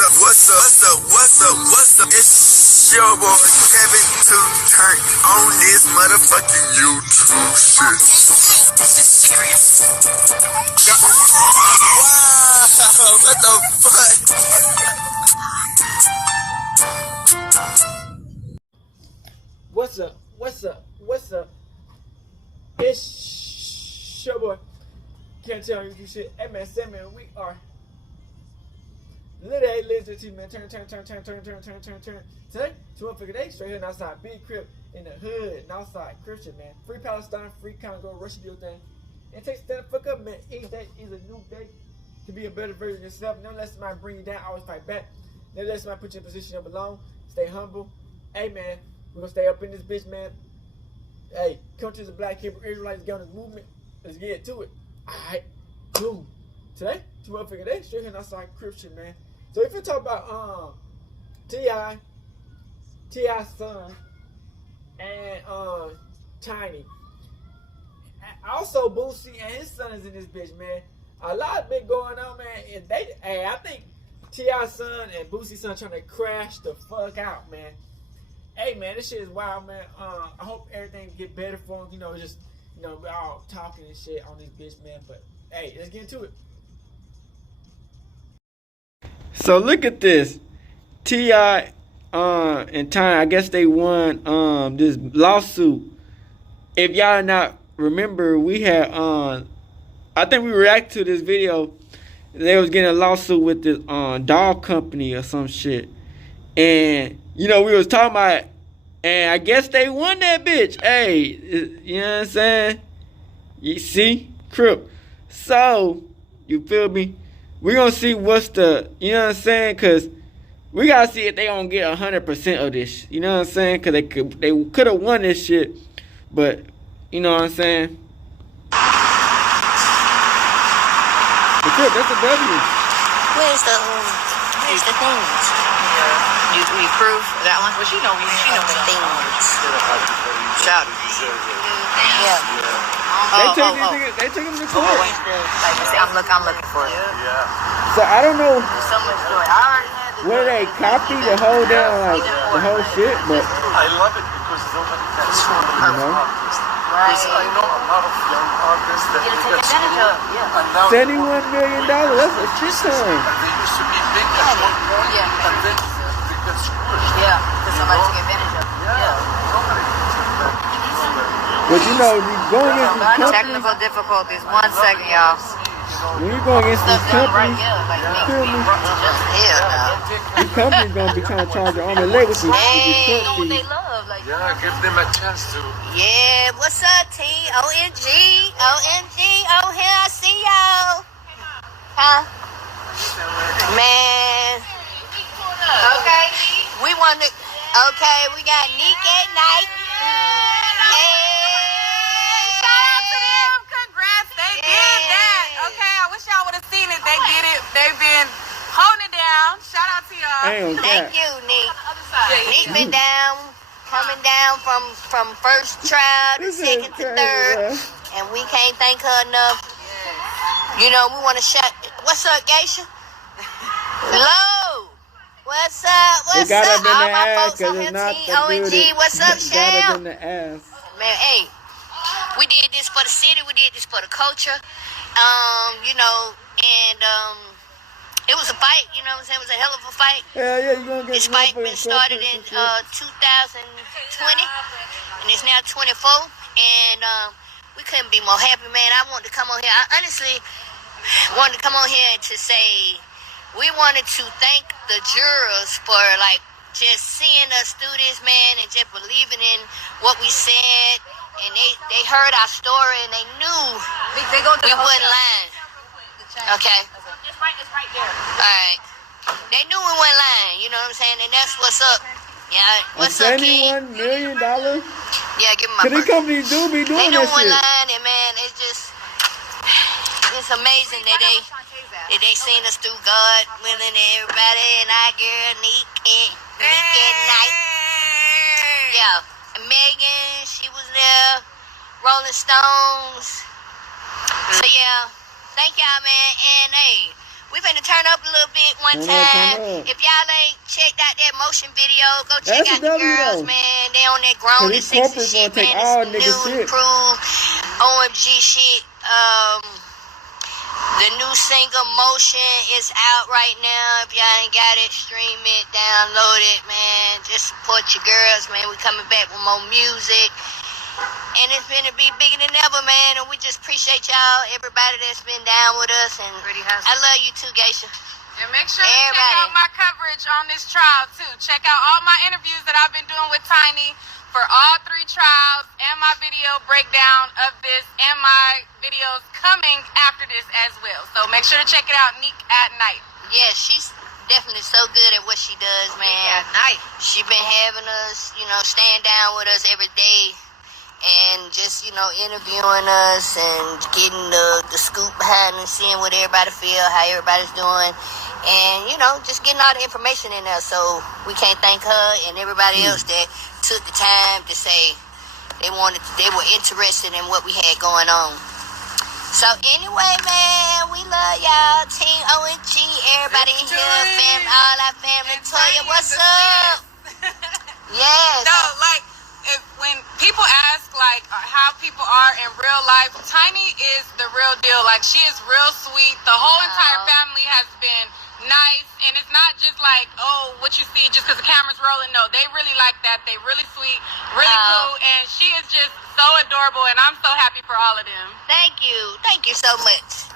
What's up? It's your boy Kevin to turn on this motherfucking YouTube shit. This is serious. Wow, what the fuck? What's up? It's your boy. Can't tell you shit. Hey man, we are literally listening to you, man. Turn. Today, to motherfucking day, straight here outside, big crib in the hood, and outside, Christian, man. Free Palestine, free Congo, Russia, do your thing. And take stand the fuck up, man. Each day is a new day to be a better version of yourself. Never let somebody bring you down, always fight back. Never let somebody put you in a position you belong. Stay humble. Hey, man, we're gonna stay up in this bitch, man. Hey, countries of black Hebrew Israelites get on this movement. Let's get to it. Alright, cool. Today, to motherfucking day, straight here outside, Christian, man. So if you talk about T.I.'s son and Tiny, also Boosie and his son is in this bitch, man. A lot been going on, man. And I think T.I.'s son and Boosie's son trying to crash the fuck out, man. Hey, man, this shit is wild, man. I hope everything get better for him. We're all talking and shit on this bitch, man. But hey, let's get into it. So look at this. T.I. and Tiny, I guess they won this lawsuit. If y'all not remember, we had I think we reacted to this video. They was getting a lawsuit with this dog company or some shit. And we was talking about, and I guess they won that bitch. Hey, you know what I'm saying? You see? Crip. So, you feel me? We're going to see what's the, you know what I'm saying? Because we got to see if they going to get 100% of this. You know what I'm saying? Because they could have won this shit. But, you know what I'm saying? The Crip, that's a W. Where's the things? You prove that one? Well, she know the things. Shout. Yeah. They took him to court. I'm looking for it. Yeah. So I don't know where they copy the whole down, like the whole shit, but I love it because nobody can score the perfect artist. Because I know a lot of young artists that they get schooled, and now $71 million. That's a shit ton. They used to be big at one point, and then they get squished. Yeah, because somebody took advantage of it. Nobody takes advantage. But you go against these companies. Technical difficulties. 1 second, y'all. When you go against these companies, you feel me? These companies gonna be trying to charge your arm and leg with these Hey, court fees. they love. Yeah, give them a chance to. Yeah, what's up, T? OMG, oh, here I see y'all. Huh? Man. Okay. We got Nick at night. Hey. Shout out to them. Congrats. They did that. Okay, I wish y'all would have seen it. They did it. They've been holding it down. Shout out to y'all. Thank you, Nick. Nick been coming down from first trial to second to third. And we can't thank her enough. We want to shout. What's up, Geisha? Hello. What's up? All my folks on here, ONG. What's up, Shell? Man, hey, we did this for the city. We did this for the culture. It was a fight. You know what I'm saying? It was a hell of a fight. Yeah, you gonna get this fight been started in 2020, and it's now 24. And we couldn't be more happy, man. I wanted to come on here. I honestly wanted to come on here to say we wanted to thank the jurors for just seeing us through this, man, and just believing in what we said. And they heard our story and they knew we wasn't lying. Okay. It's right there. All right. They knew we weren't lying. You know what I'm saying? And that's what's up. Yeah. What's up, King? $71 million? Yeah, give me my. These companies do be doing they knew that we shit. weren't lying, and man, it's amazing that they seen us through. God willing, everybody, and our girl Nick at night. Yeah, and Megan, she was there. Rolling Stones. So yeah, thank y'all, man. And hey, We finna turn up a little bit one time. If y'all ain't checked out that motion video, go check out the girls, man. They on that grown and sexy shit, man. It's new, improved, OMG shit. The new single Motion is out right now. If y'all ain't got it, stream it, download it, man. Just support your girls, man. We coming back with more music. And it's been to be bigger than ever, man. And we just appreciate y'all, everybody that's been down with us. And I love you too, Geisha. And make sure to check out my coverage on this trial, too. Check out all my interviews that I've been doing with Tiny for all 3 trials and my video breakdown of this and my videos coming after this as well. So make sure to check it out, Neek at Night. Yeah, she's definitely so good at what she does, man. Neek at Night. She been having us, stand down with us every day. And just, interviewing us and getting the scoop behind and seeing what everybody feel, how everybody's doing. And, just getting all the information in there. So we can't thank her and everybody else that took the time to say they were interested in what we had going on. So anyway, man, we love y'all. Team ONG, everybody in here, family, all our family. Toya, what's up? Yes. No, when people ask how people are in real life, Tiny is the real deal. She is real sweet. The whole entire family has been nice, and it's not just what you see just because the camera's rolling. No, they really like that. They really sweet, really cool, and she is just so adorable, and I'm so happy for all of them. Thank you so much.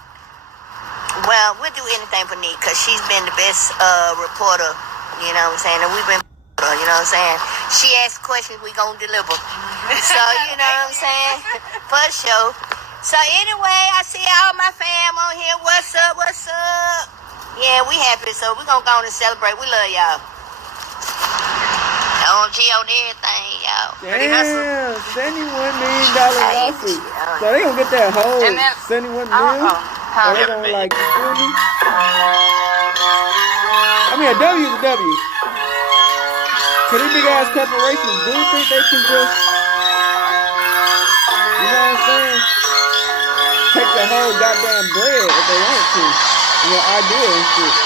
Well, we'll do anything for Nick because she's been the best reporter, you know what I'm saying, and we've been, you know what I'm saying. She asks questions, we gonna deliver. So, you know what I'm saying? For sure. So anyway, I see all my fam on here. What's up? Yeah, we happy, so we're gonna go on and celebrate. We love y'all. OMG on everything, y'all. Damn, $71 million lawsuit. So they gonna get that whole 71 million? Or they gonna sue me? I mean, a W is a W. So these big ass corporations do think they can just, you know what I'm saying, take the whole goddamn bread if they want to. Idea and shit.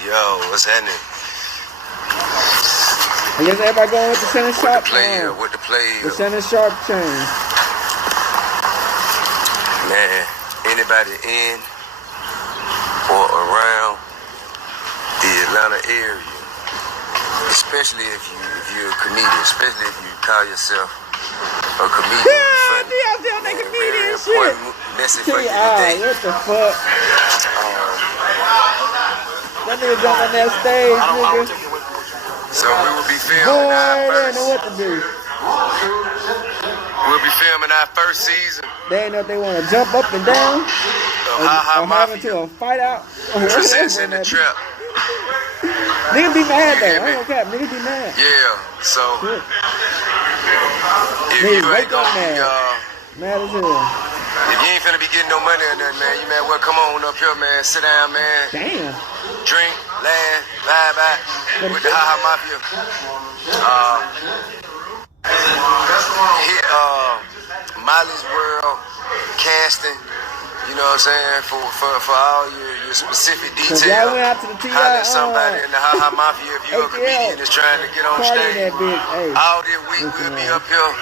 Yo, what's happening? I guess everybody going with the Shannon Sharp chain. With the play. The Shannon Sharp chain. Man, anybody in or around the Atlanta area, especially if you're a comedian, especially if you call yourself a comedian. They comedian shit. Message for you today. What the fuck? That nigga jumped on that stage, nigga. So we will be filming our first. They know what to do. We'll be filming our first season. They ain't know if they want to jump up and down or have into a fight out. Presents in the trap. Nigga be mad though. I ain't gonna cap. Nigga be mad. Yeah. So if you ain't gonna be mad as hell. If you ain't finna be getting no money or nothing, man, you man, well, come on up here, man. Sit down, man. Damn. Drink, laugh, vibe with the Ha Ha Mafia. Hit Molly's World casting. You know what I'm saying? For all your specific details. Y'all went out to the TI. Holler at somebody in the Ha Ha Mafia if you're a comedian that's trying to get on stage. All this week we'll be up here.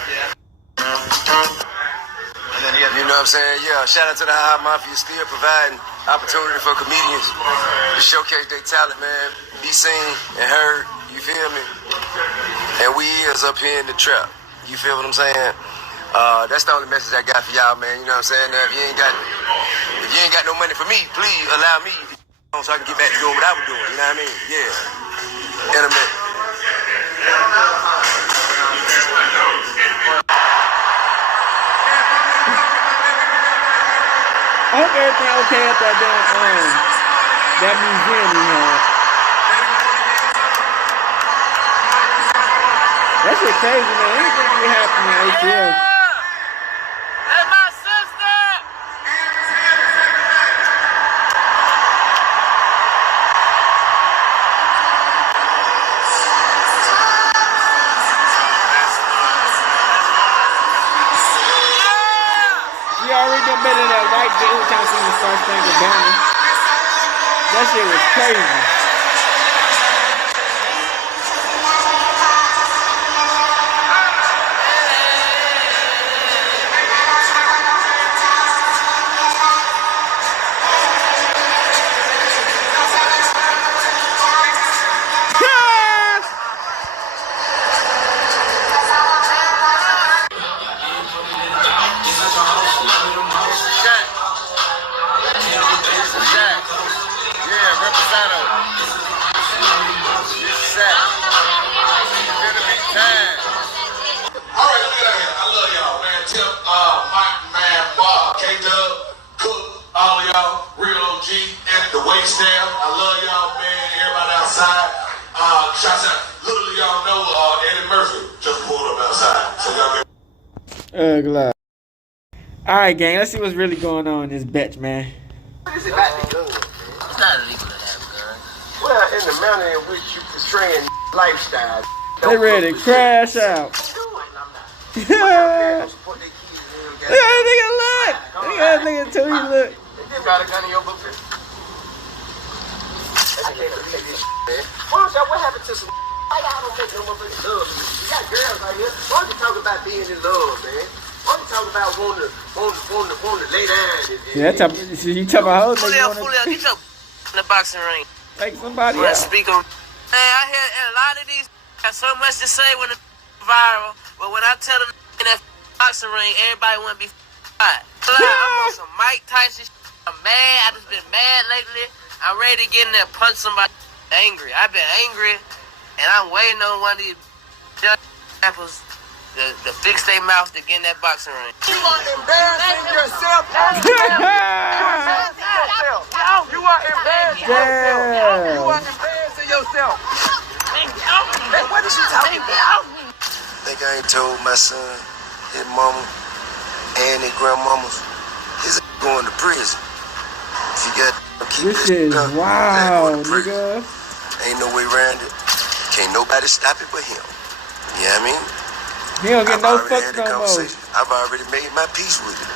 You know what I'm saying? Yeah, shout out to the Ha Ha Mafia, still providing opportunity for comedians to showcase their talent, man. Be seen and heard, you feel me? And we is up here in the trap. You feel what I'm saying? That's the only message I got for y'all, man. You know what I'm saying? Now, if you ain't got no money for me, please allow me so I can get back to doing what I was doing. You know what I mean? Yeah. In a minute. I hope everything okay at that damn that museum you had. That shit crazy, man. Anything can happen in ATL. That's my sister. better than that white bitch who trying to see the Star Spangled Banner. That shit was crazy. Glad. Alright, gang, let's see what's really going on in this bitch, man. What is it about the gun? It's not illegal to have a gun. Well, in the manner in which you portraying lifestyle. They ready to crash out. Yeah. Look at that nigga, look. Look at that nigga, Tootie, look. You got a gun in your book, man. I can't believe this man. What happened to some why y'all don't make no motherfucking love? You got girls out here. Why don't you talk about being in love, man? Why don't you talk about wanting to lay down? Yeah, you talk about hoes. Get your in the boxing ring. Like somebody else. else. Speak on. Man, I hear a lot of these got so much to say when it's viral, but when I tell them in that boxing ring, everybody want to be fired. I'm on some Mike Tyson shit. I'm mad. I just been mad lately. I'm ready to get in there and punch somebody. Angry. I've been angry, and I'm waiting on one of these apples to fix their mouth to get in that boxing ring. You are embarrassing yourself. You are embarrassing yourself. You are embarrassing yourself. What is she talking about? Think I ain't told my son, his mama, and his grandmamas, he's going to prison. If you got to keep this is wow, nigga. Ain't no way around it. Can't nobody stop it but him. You know what I mean? He don't get no fucks no more. I've already made my peace with it.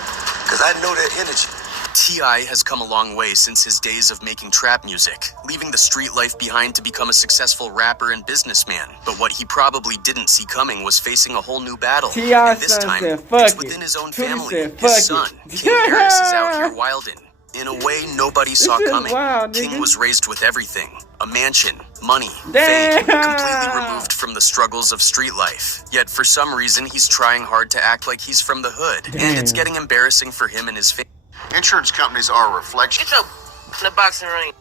Because I know that energy. T.I. has come a long way since his days of making trap music, leaving the street life behind to become a successful rapper and businessman. But what he probably didn't see coming was facing a whole new battle. T.I. And this time, said, fuck it's within his own family. His son, King Harris, is out here wildin'. In a way nobody saw coming. Wild, King was raised with everything. A mansion, money, damn, fame, completely removed from the struggles of street life. Yet for some reason, he's trying hard to act like he's from the hood. Damn. And it's getting embarrassing for him and his family. Insurance companies are a reflection. Get your in the boxing ring.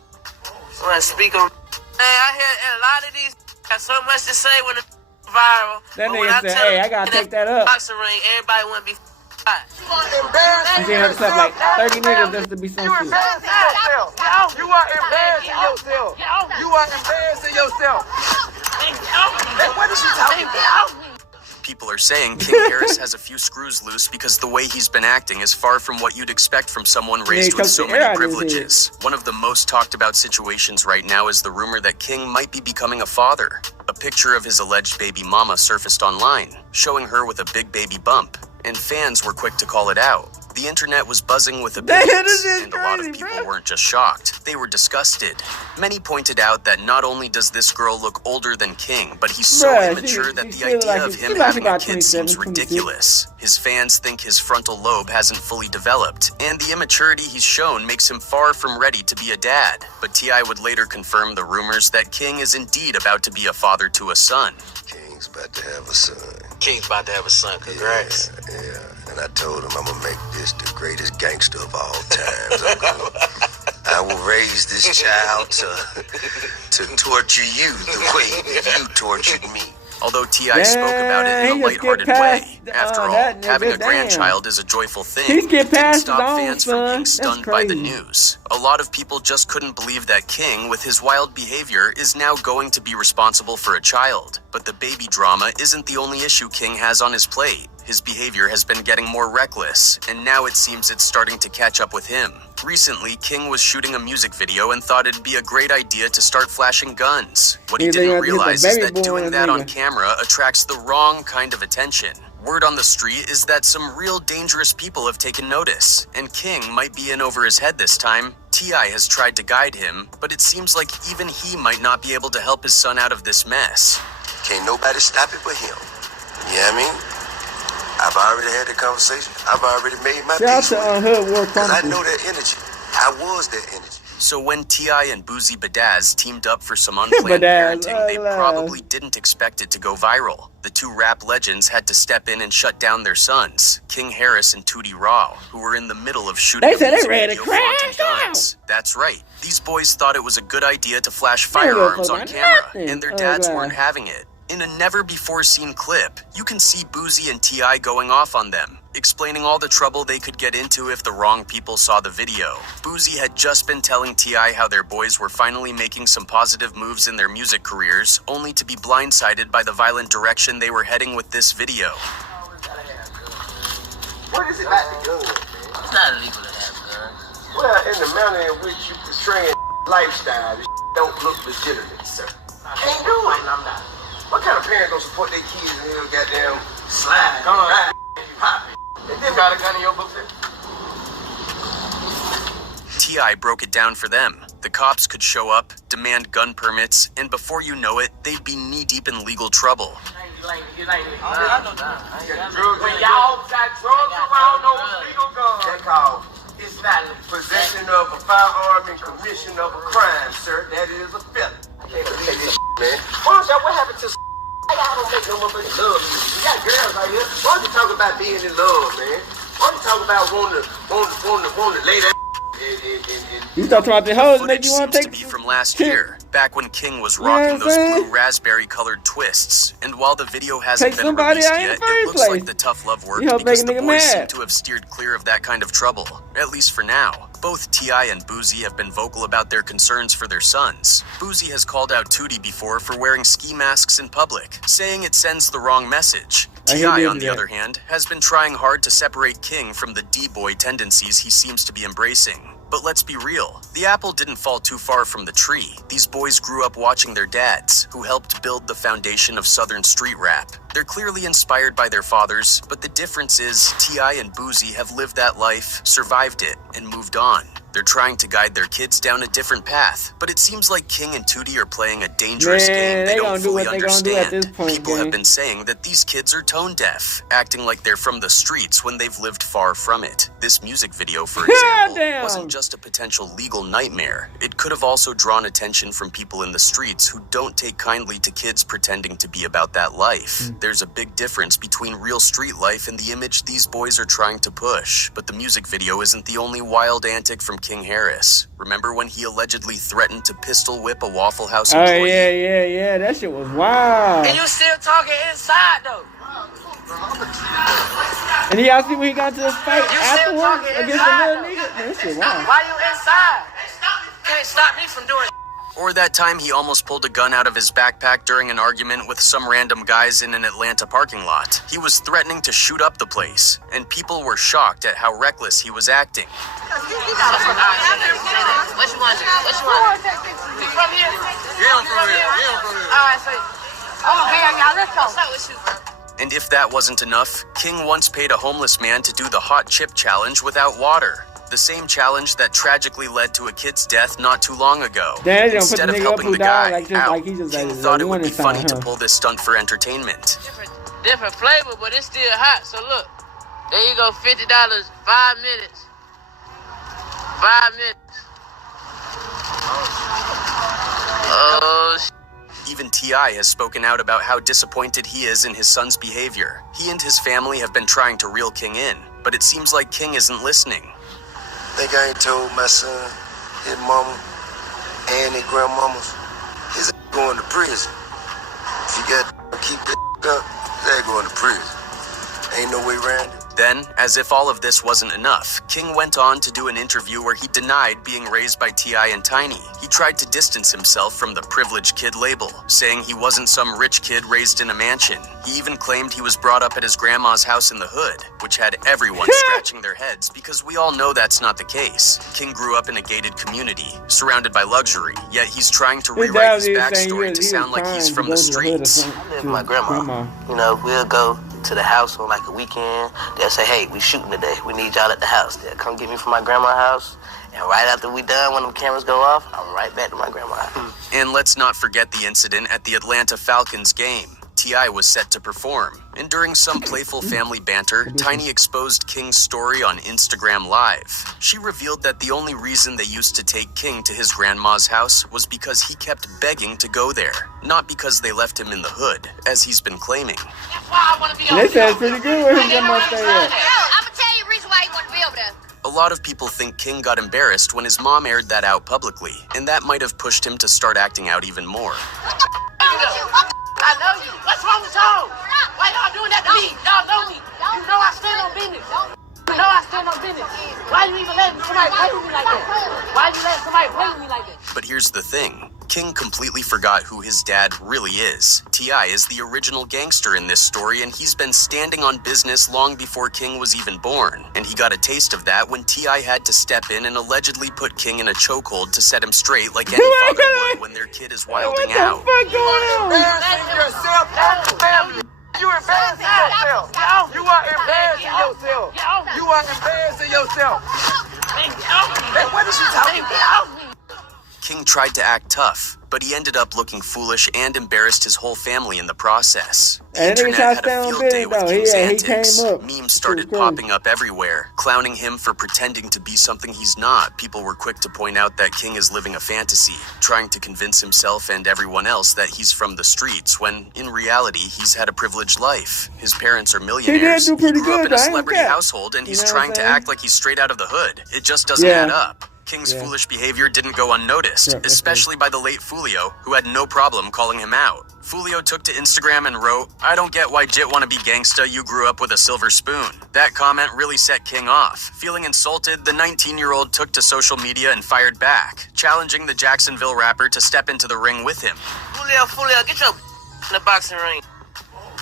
I want to speak on. Man, I hear a lot of these got so much to say when it's viral. That but when nigga said, hey, I gotta take that up. Boxing ring, everybody want to be fired. You see him stuff like 30 niggas just to be some shit. You are embarrassing yourself. You are embarrassing yourself. What is she talking about? People are saying King Harris has a few screws loose because the way he's been acting is far from what you'd expect from someone raised with so many privileges. One of the most talked about situations right now is the rumor that King might be becoming a father. A picture of his alleged baby mama surfaced online, showing her with a big baby bump, and fans were quick to call it out. The internet was buzzing with opinions, and a lot of people weren't just shocked, they were disgusted. Many pointed out that not only does this girl look older than King, but he's so immature that the idea of him having a kid seems ridiculous. His fans think his frontal lobe hasn't fully developed, and the immaturity he's shown makes him far from ready to be a dad. But T.I. would later confirm the rumors that King is indeed about to be a father to a son. King's about to have a son. King's about to have a son. Congrats. Yeah. And I told him I'm gonna make this the greatest gangster of all times. I will raise this child to torture you the way you tortured me. Although T.I. spoke about it in a lighthearted way. After all, having a grandchild is a joyful thing. He's get past didn't stop his own fans son. from being stunned by the news. A lot of people just couldn't believe that King, with his wild behavior, is now going to be responsible for a child. But the baby drama isn't the only issue King has on his plate. His behavior has been getting more reckless, and now it seems it's starting to catch up with him. Recently, King was shooting a music video and thought it'd be a great idea to start flashing guns. What he didn't realize is that doing that on camera attracts the wrong kind of attention. Word on the street is that some real dangerous people have taken notice, and King might be in over his head this time. T.I. has tried to guide him, but it seems like even he might not be able to help his son out of this mess. Can't nobody stop it but him. You know what I mean? I've already had the conversation. I've already made my Shout peace with out to it. Hood War Because I Chronicles. know that energy. I was that energy. So when T.I. and Boozy Badazz teamed up for some unplanned Badazz, parenting, they oh, probably didn't expect it to go viral. The two rap legends had to step in and shut down their sons, King Harris and Tootie Raw, who were in the middle of shooting They a said they music ready to video flaunting crash guns. That's right. These boys thought it was a good idea to flash They don't give a firearms fuck on about camera, nothing. and their Oh, dads God. weren't having it. In a never-before-seen clip, you can see Boozy and T.I. going off on them, explaining all the trouble they could get into if the wrong people saw the video. Boozy had just been telling T.I. how their boys were finally making some positive moves in their music careers, only to be blindsided by the violent direction they were heading with this video. What is it about the gun, man? It's not illegal to have guns. Well, in the manner in which you portraying lifestyle, this don't look legitimate, sir. Can't do it. I'm not. What kind of parent gonna support their kids and they'll goddamn slide, gun, pop it? They got a gun in your book there? T.I. broke it down for them. The cops could show up, demand gun permits, and before you know it, they'd be knee-deep in legal trouble. I know that. When y'all got drugs around those legal guns, that's called it's not possession of a firearm and commission of a crime, sir. That is a felony. I can't believe this man. What happened to why y'all don't make no motherfucking love music? You got girls out here. Why don't you talk about being in love, man? Why don't you talk about wanting to lay that You start talking about the hoes, Footage make you want seems to to take be from last shit. year, back when King was You know what rocking I'm those saying? blue raspberry-colored twists. And while the video hasn't Take been somebody released out in yet, the it first looks place. like the tough love worked You help because make the a nigga boys seem mad. to have steered clear of that kind of trouble, at least for now. Both T.I. and Boozy have been vocal about their concerns for their sons. Boozy has called out Tootie before for wearing ski masks in public, saying it sends the wrong message. I T.I., did on the that. other hand, has been trying hard to separate King from the D-boy tendencies he seems to be embracing. But let's be real, the apple didn't fall too far from the tree. These boys grew up watching their dads, who helped build the foundation of Southern street rap. They're clearly inspired by their fathers, but the difference is T.I. and Boozy have lived that life, survived it, and moved on. They're trying to guide their kids down a different path, but it seems like King and Tootie are playing a dangerous Man, game they they gonna don't do fully what they gonna do at understand. this point, People gang. have been saying that these kids are tone deaf, acting like they're from the streets when they've lived far from it. This music video, for example, Damn. wasn't just a potential legal nightmare. It could have also drawn attention from people in the streets who don't take kindly to kids pretending to be about that life. There's a big difference between real street life and the image these boys are trying to push. But the music video isn't the only wild antic from King Harris. Remember when he allegedly threatened to pistol whip a Waffle House Oh employee? yeah, that shit was wild. And you still talking inside though. And y'all see when he got to the fight You still afterwards talking against the inside, little nigga? Man, that shit wild. Why you inside? Can't stop me from doing. Or that time he almost pulled a gun out of his backpack during an argument with some random guys in an Atlanta parking lot. He was threatening to shoot up the place, and people were shocked at how reckless he was acting. What you want? What you want? You from here? Yeah, I'm from here. Yeah, I'm from here. All right, so. Oh, hey, y'all, let's go. What's up with you, bro? And if that wasn't enough, King once paid a homeless man to do the hot chip challenge without water. The same challenge that tragically led to a kid's death not too long ago. Damn, they don't put Instead the of nigga up helping who the guy died like this, out, like he just King like, thought it one would be inside, funny to huh? pull this stunt for entertainment. Different flavor, but it's still hot. So look, there you go, $50, 5 minutes. 5 minutes. Oh, Even T.I. has spoken out about how disappointed he is in his son's behavior. He and his family have been trying to reel King in, but it seems like King isn't listening. Think I ain't told my son, his mama, and his grandmamas, his going to prison. If you got to keep that up, they're going to prison. Ain't no way around it. Then, as if all of this wasn't enough, King went on to do an interview where he denied being raised by T.I. and Tiny. He tried to distance himself from the privileged kid label, saying he wasn't some rich kid raised in a mansion. He even claimed he was brought up at his grandma's house in the hood, which had everyone scratching their heads because we all know that's not the case. King grew up in a gated community, surrounded by luxury, yet he's trying to rewrite his backstory to sound like he's from the streets. I live with my grandma. You know, we'll go to the house on like a weekend. They'll say, hey, we shooting today. We need y'all at the house. They'll come get me from my grandma's house. And right after we done, when the cameras go off, I'm right back to my grandma's house. And let's not forget the incident at the Atlanta Falcons game. T.I. was set to perform, and during some playful family banter, Tiny exposed King's story on Instagram Live. She revealed that the only reason they used to take King to his grandma's house was because he kept begging to go there, not because they left him in the hood, as he's been claiming. That's why I want to be They said it's pretty good where his grandma stay at. I'm gonna tell you the reason why you want to be over there. A lot of people think King got embarrassed when his mom aired that out publicly, and that might have pushed him to start acting out even more. I know you. What's wrong with y'all? Why y'all doing that to me? Y'all know me. You know I stand on business. You know I stand on business. Why you even letting somebody play with me like that? Why you letting somebody play with me like that? But here's the thing. King completely forgot who his dad really is. T.I. is the original gangster in this story, and he's been standing on business long before King was even born. And he got a taste of that when T.I. had to step in and allegedly put King in a chokehold to set him straight like any father would when their kid is wilding out. What the fuck going on? Embarrassing yourself and your family. You embarrassing yourself. You are embarrassing yourself. You are embarrassing yourself. Hey, what is she talking about? King tried to act tough, but he ended up looking foolish and embarrassed his whole family in the process. The And nigga internet tried had to stay a on field business day with though. King's He antics. came up. Memes started It was crazy. popping up everywhere, clowning him for pretending to be something he's not. People were quick to point out that King is living a fantasy, trying to convince himself and everyone else that he's from the streets, when in reality he's had a privileged life. His parents are millionaires. do pretty grew up good, in a though, I ain't celebrity gonna cap. household, and You he's know what trying I'm to saying? act like he's straight out of the hood. It just doesn't Yeah. add up. King's Yeah. foolish behavior didn't go unnoticed, Yeah, that's especially by the late Fulio, who had no problem calling him out. Fulio took to Instagram and wrote, "I don't get why Jit wanna be gangsta, you grew up with a silver spoon." That comment really set King off. Feeling insulted, the 19-year-old took to social media and fired back, challenging the Jacksonville rapper to step into the ring with him. Fulio, get your in the boxing ring.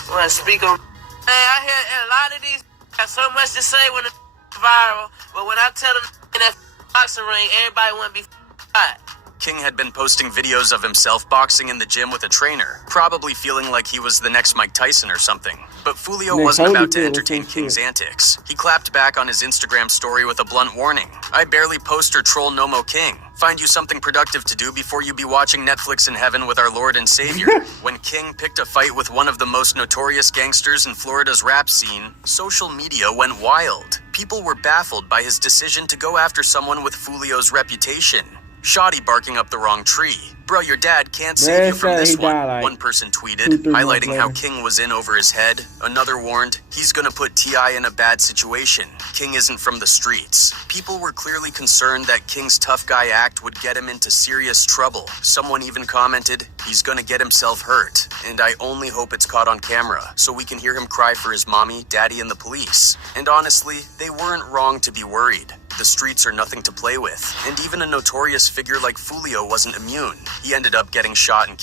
I want to speak on. Hey, I hear a lot of these got so much to say when it's viral, but when I tell them in that boxing ring, everybody want to be hot. King had been posting videos of himself boxing in the gym with a trainer, probably feeling like he was the next Mike Tyson or something. But Fulio Nick wasn't about Holyfield to was entertain some King's shit. antics. He clapped back on his Instagram story with a blunt warning. "I barely post or troll Nomo King. Find you something productive to do before you be watching Netflix in heaven with our Lord and Savior." When King picked a fight with one of the most notorious gangsters in Florida's rap scene, social media went wild. People were baffled by his decision to go after someone with Fulio's reputation. Shoddy barking up the wrong tree. "Bro, your dad can't save you from sad this he one," died, like, one person tweeted, 2-3 months highlighting how later. King was in over his head. Another warned, "He's gonna put T.I. in a bad situation. King isn't from the streets." People were clearly concerned that King's tough guy act would get him into serious trouble. Someone even commented, "He's gonna get himself hurt, and I only hope it's caught on camera, so we can hear him cry for his mommy, daddy, and the police." And honestly, they weren't wrong to be worried. The streets are nothing to play with, and even a notorious figure like Fulio wasn't immune. He ended up getting shot and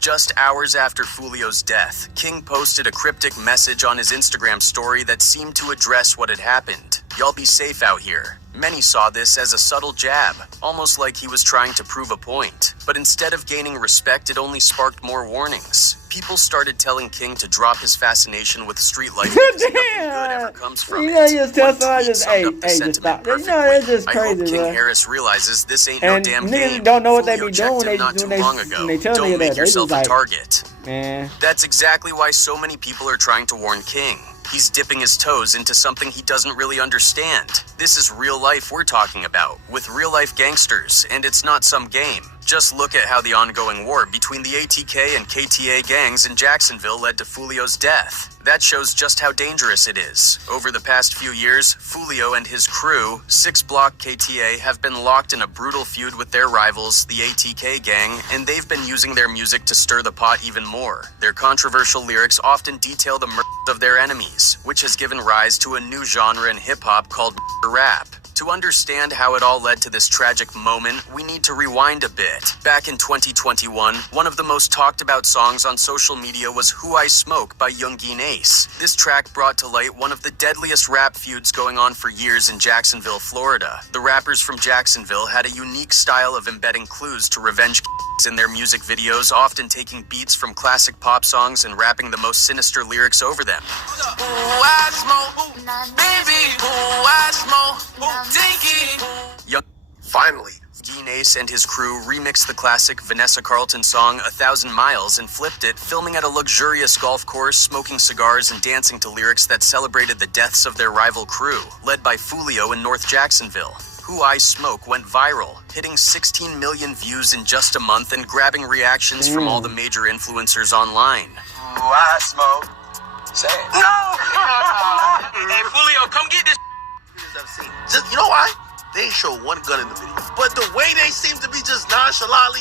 just hours after Fulio's death, King posted a cryptic message on his Instagram story that seemed to address what had happened. "Y'all be safe out here." Many saw this as a subtle jab, almost like he was trying to prove a point. But instead of gaining respect, it only sparked more warnings. People started telling King to drop his fascination with street life because nothing good ever comes from You know, it. you just tell One somebody, tweet just, summed hey, up the just sentiment stop. You know, perfectly. that's just I hope crazy, King bro. Harris realizes this ain't no And damn niggas game. don't know what they Fulio be checked doing him when not they- too when they- long when ago. they tell Don't niggas make that. They yourself just a like- target. Man. That's exactly why so many people are trying to warn King. He's dipping his toes into something he doesn't really understand. This is real life we're talking about, with real life gangsters, and it's not some game. Just look at how the ongoing war between the ATK and KTA gangs in Jacksonville led to Fulio's death. That shows just how dangerous it is. Over the past few years, Fulio and his crew, 6 Block KTA, have been locked in a brutal feud with their rivals, the ATK gang, and they've been using their music to stir the pot even more. Their controversial lyrics often detail the murders of their enemies, which has given rise to a new genre in hip-hop called rap. To understand how it all led to this tragic moment, we need to rewind a bit. Back in 2021, one of the most talked about songs on social media was Who I Smoke by Youngin Ace. This track brought to light one of the deadliest rap feuds going on for years in Jacksonville, Florida. The rappers from Jacksonville had a unique style of embedding clues to revenge in their music videos, often taking beats from classic pop songs and rapping the most sinister lyrics over them. Who I smoke, baby, who I smoke, take it. Finally. Youngin Ace and his crew remixed the classic Vanessa Carlton song 1,000 Miles and flipped it, filming at a luxurious golf course, smoking cigars and dancing to lyrics that celebrated the deaths of their rival crew, led by Fulio in North Jacksonville. Who I Smoke went viral, hitting 16 million views in just a month and grabbing reactions from all the major influencers online. Who I smoke. Say it. No! Hey, Fulio, come get this. I've seen. Just, you know why? They ain't show one gun in the video. But the way they seem to be just nonchalantly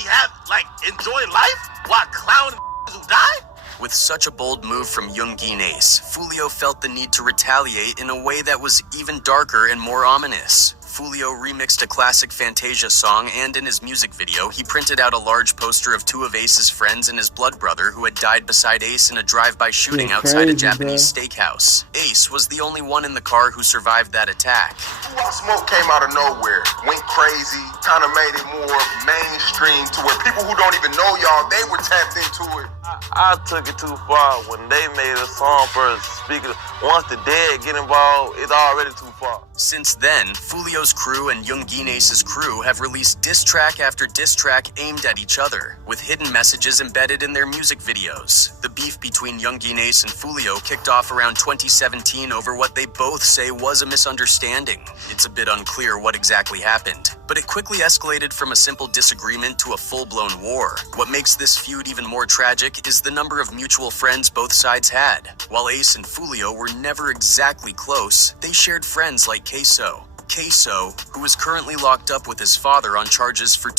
enjoying life while clowning who died? With such a bold move from Youngin Ace, Fulio felt the need to retaliate in a way that was even darker and more ominous. Fulio remixed a classic Fantasia song, and in his music video, he printed out a large poster of two of Ace's friends and his blood brother who had died beside Ace in a drive-by shooting outside a Japanese steakhouse. Ace was the only one in the car who survived that attack. Who I Smoke came out of nowhere, went crazy, kind of made it more mainstream to where people who don't even know y'all, they were tapped into it. I took it too far when they made a song for speakers. Once the dead get involved, it's already too far. Since then, Fulio's crew and Youngin Ace's crew have released diss track after diss track aimed at each other, with hidden messages embedded in their music videos. The beef between Youngin Ace and Fulio kicked off around 2017 over what they both say was a misunderstanding. It's a bit unclear what exactly happened, but it quickly escalated from a simple disagreement to a full-blown war. What makes this feud even more tragic is the number of mutual friends both sides had. While Ace and Fulio were never exactly close, they shared friends like Queso. Queso, who is currently locked up with his father on charges for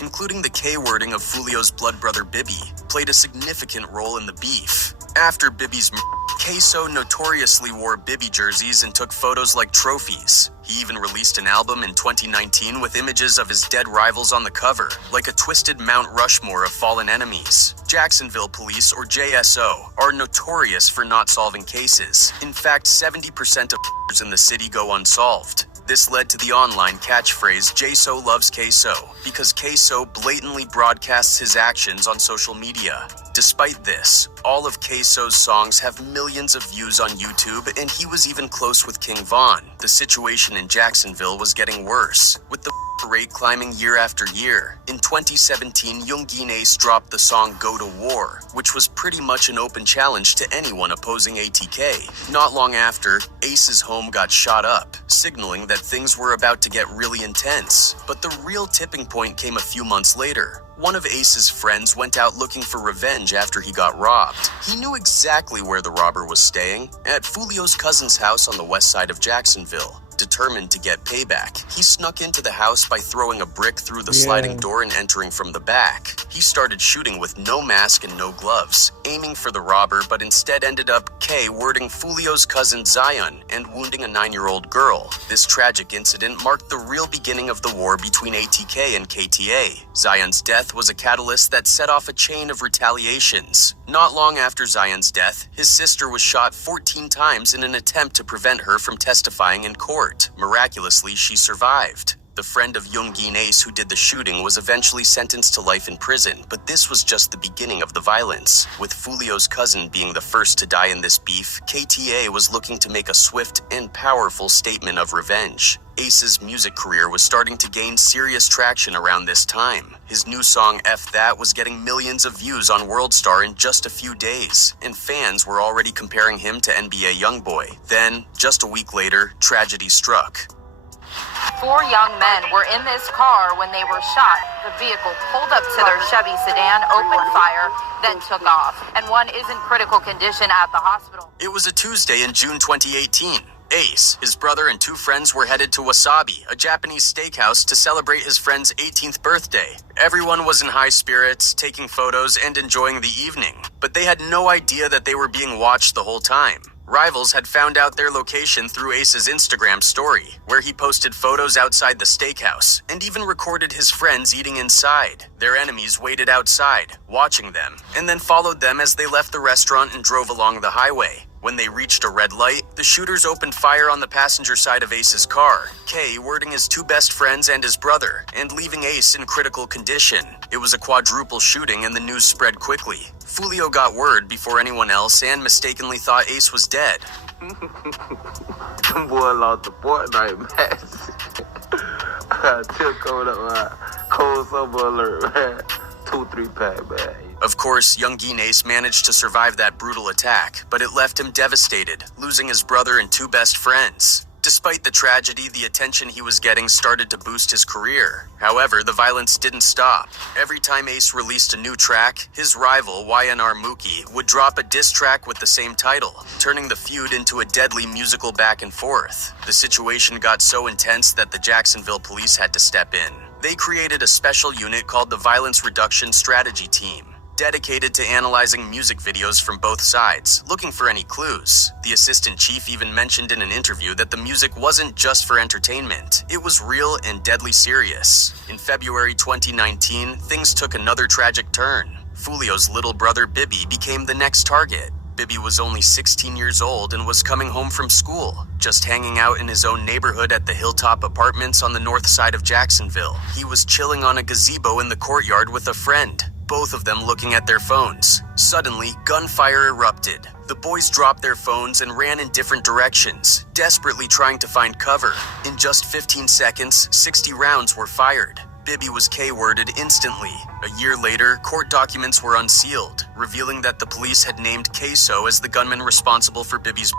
including the K-wording of Fulio's blood brother Bibby, played a significant role in the beef. After Bibby's Queso notoriously wore Bibby jerseys and took photos like trophies. He even released an album in 2019 with images of his dead rivals on the cover, like a twisted Mount Rushmore of fallen enemies. Jacksonville police, or JSO, are notorious for not solving cases. In fact, 70% of in the city go unsolved. This led to the online catchphrase JSO loves Queso, because Queso blatantly broadcasts his actions on social media. Despite this, all of Queso's songs have millions of views on YouTube, and he was even close with King Von. The situation in Jacksonville was getting worse, with the rate climbing year after year. In 2017, Youngin Ace dropped the song Go to War, which was pretty much an open challenge to anyone opposing ATK. Not long after, Ace's home got shot up, signaling that things were about to get really intense. But the real tipping point came a few months later. One of Ace's friends went out looking for revenge after he got robbed. He knew exactly where the robber was staying, at Fulio's cousin's house on the west side of Jacksonville. Determined to get payback, he snuck into the house by throwing a brick through the sliding door and entering from the back. He started shooting with no mask and no gloves, aiming for the robber, but instead ended up K-wording Fulio's cousin Zion and wounding a 9-year-old girl. This tragic incident marked the real beginning of the war between ATK and KTA. Zion's death was a catalyst that set off a chain of retaliations. Not long after Zion's death, his sister was shot 14 times in an attempt to prevent her from testifying in court. Miraculously, she survived. The friend of Youngin Ace who did the shooting was eventually sentenced to life in prison, but this was just the beginning of the violence. With Fulio's cousin being the first to die in this beef, KTA was looking to make a swift and powerful statement of revenge. Ace's music career was starting to gain serious traction around this time. His new song F That was getting millions of views on WorldStar in just a few days, and fans were already comparing him to NBA YoungBoy. Then, just a week later, tragedy struck. 4 young men were in this car when they were shot. The vehicle pulled up to their Chevy sedan, opened fire, then took off. And one is in critical condition at the hospital. It was a Tuesday in June 2018. Ace, his brother, and 2 friends were headed to Wasabi, a Japanese steakhouse, to celebrate his friend's 18th birthday. Everyone was in high spirits, taking photos and enjoying the evening, but they had no idea that they were being watched the whole time. Rivals had found out their location through Ace's Instagram story, where he posted photos outside the steakhouse and even recorded his friends eating inside. Their enemies waited outside, watching them, and then followed them as they left the restaurant and drove along the highway. When they reached a red light, the shooters opened fire on the passenger side of Ace's car, Kay wording his two best friends and his brother, and leaving Ace in critical condition. It was a quadruple shooting and the news spread quickly. Fulio got word before anyone else and mistakenly thought Ace was dead. Them boy lost the Fortnite match. I took coming up my cold summer alert, man. 2-3 pack, man. Of course, young Ace managed to survive that brutal attack, but it left him devastated, losing his brother and two best friends. Despite the tragedy, the attention he was getting started to boost his career. However, the violence didn't stop. Every time Ace released a new track, his rival, YNR Mookie, would drop a diss track with the same title, turning the feud into a deadly musical back and forth. The situation got so intense that the Jacksonville police had to step in. They created a special unit called the Violence Reduction Strategy Team, dedicated to analyzing music videos from both sides, looking for any clues. The assistant chief even mentioned in an interview that the music wasn't just for entertainment, it was real and deadly serious. In February 2019, things took another tragic turn. Fulio's little brother Bibby became the next target. Bibby was only 16 years old and was coming home from school, just hanging out in his own neighborhood at the Hilltop Apartments on the north side of Jacksonville. He was chilling on a gazebo in the courtyard with a friend, both of them looking at their phones. Suddenly, gunfire erupted. The boys dropped their phones and ran in different directions, desperately trying to find cover. In just 15 seconds, 60 rounds were fired. Bibby was K-worded instantly. A year later, court documents were unsealed, revealing that the police had named Queso as the gunman responsible for Bibby's.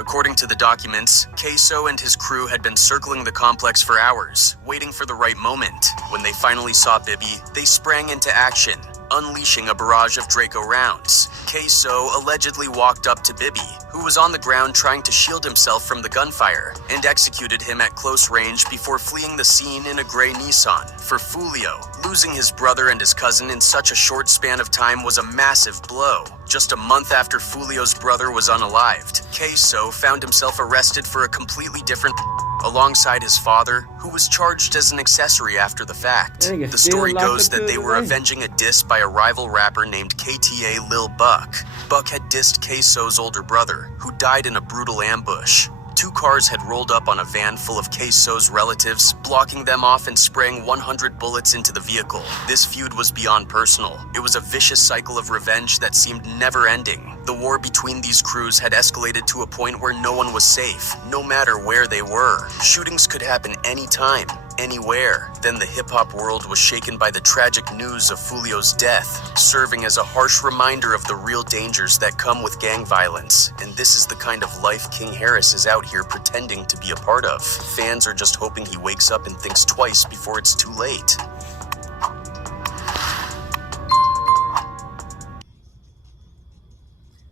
According to the documents, Queso and his crew had been circling the complex for hours, waiting for the right moment. When they finally saw Bibby, they sprang into action, unleashing a barrage of Draco rounds. Queso allegedly walked up to Bibby, who was on the ground trying to shield himself from the gunfire, and executed him at close range before fleeing the scene in a gray Nissan. For Fulio, losing his brother and his cousin in such a short span of time was a massive blow. Just a month after Fulio's brother was unalived, Queso found himself arrested for a completely different alongside his father, who was charged as an accessory after the fact. The story goes that they were avenging a diss by a rival rapper named KTA Lil Buck. Buck had dissed Queso's older brother, who died in a brutal ambush. Two cars had rolled up on a van full of Queso's relatives, blocking them off and spraying 100 bullets into the vehicle. This feud was beyond personal. It was a vicious cycle of revenge that seemed never-ending. The war between these crews had escalated to a point where no one was safe, no matter where they were. Shootings could happen anytime, anywhere. Then the hip-hop world was shaken by the tragic news of Fulio's death, serving as a harsh reminder of the real dangers that come with gang violence. And this is the kind of life King Harris is out here pretending to be a part of. Fans are just hoping he wakes up and thinks twice before it's too late.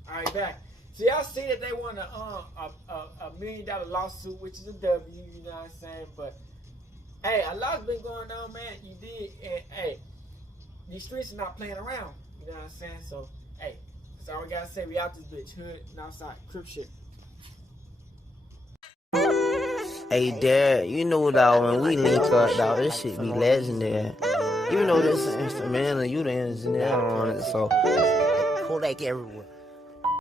Alright, back. So y'all see that they won a $1 million lawsuit, which is a W, you know what I'm saying? But hey, a lot's been going on, man. You did, and hey, these streets are not playing around. You know what I'm saying? So, hey, that's all we gotta say. We out this bitch, hood and outside, crip shit. Hey, Dad, you know, dog, when we link up, dog, this shit be legendary. You know this instrumental, you the engineer on it, so Kodak everywhere.